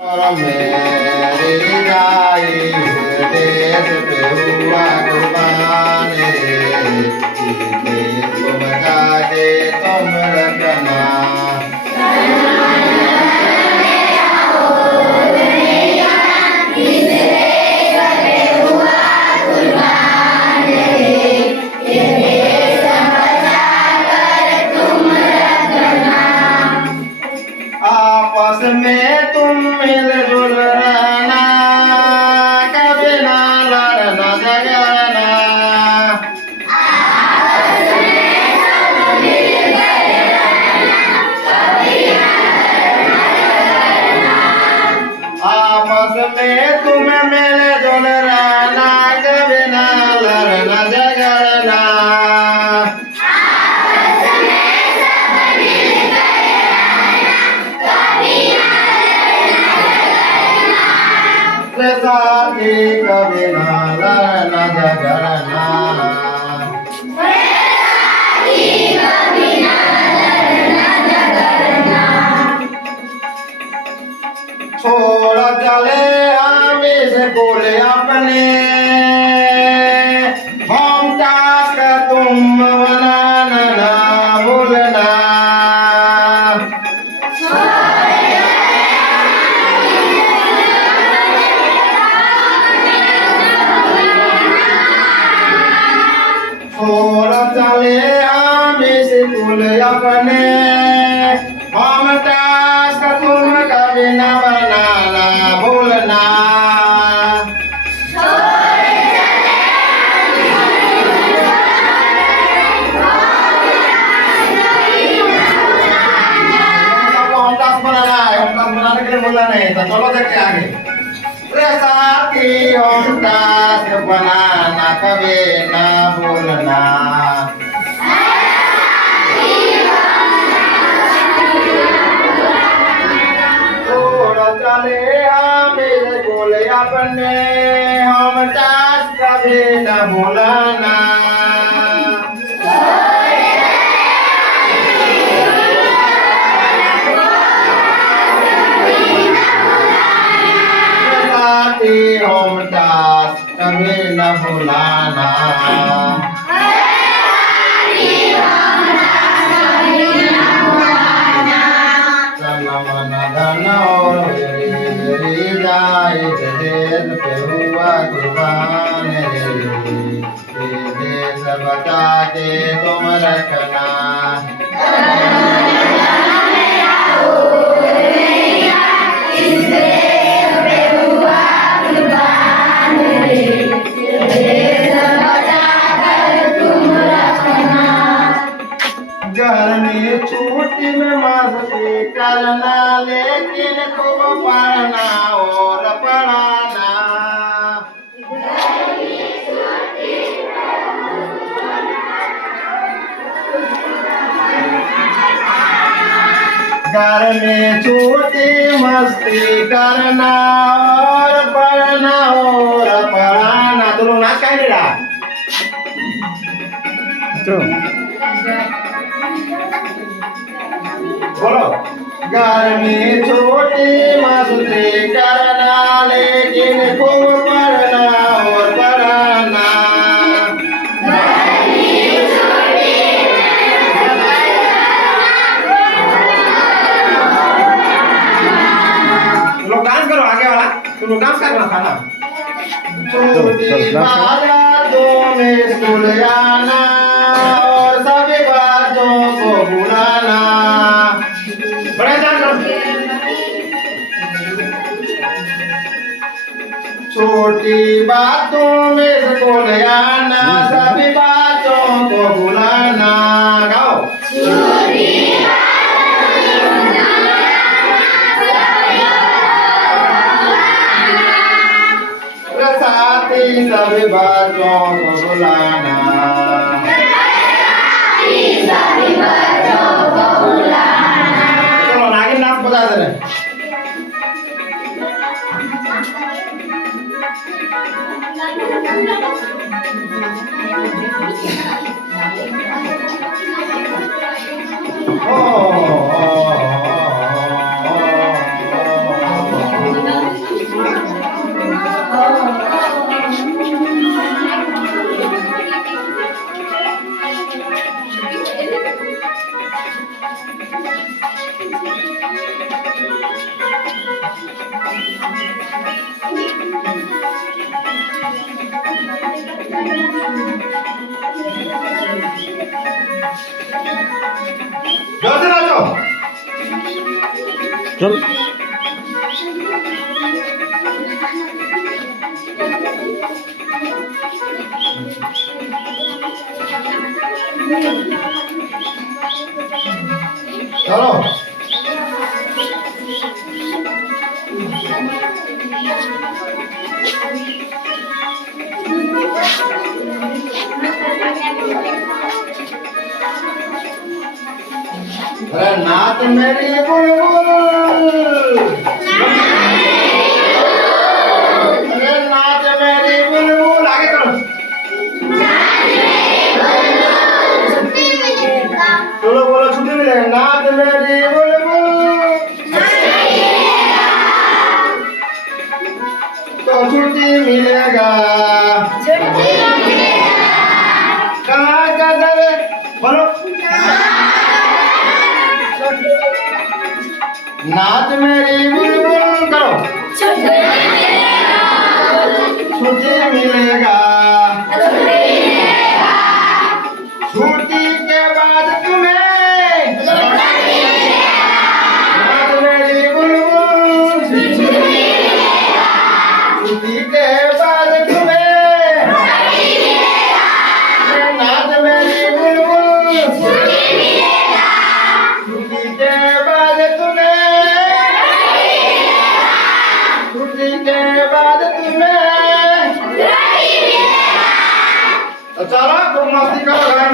और मेरी गाई देश पे में तुम मिल जुल रहे कभी ना लड़ना झगड़ना नहीं तो चलो देखते आगे। हम टास्क बनाना कभी ना चले हम, मेरे अपने। हम टास्क कभी न भूलना। मस्ती करना लेकिन खूब पढ़ना और पढ़ाना घर में छुट्टी मस्ती करना और पढ़ना और पढ़ाना तुम लोग नाच काय रहा बोलो घर में छोटी मस्ती करना लेकिन खूब पढ़ना और पढ़ाना तुम लोग डांस करो आगे वाला तुम लोग डांस करना था ना छोटी बातों में स्कूल जाना और सभी बातों को भुलाना बड़े डांस करो छोटी बातों में स्कूल आना सभी बातों को भुलाना বিবাদো বহুলানা চলো নাগের নাম বোঝা যাবে Thank you. চল। চলো। নাথ মেরে বলো বলো ছুটি মিলে নাথ মেরে বলব তো ছুটি মিলে গা नाच मेरी बुलबुल करो छुट्टी मिलेगा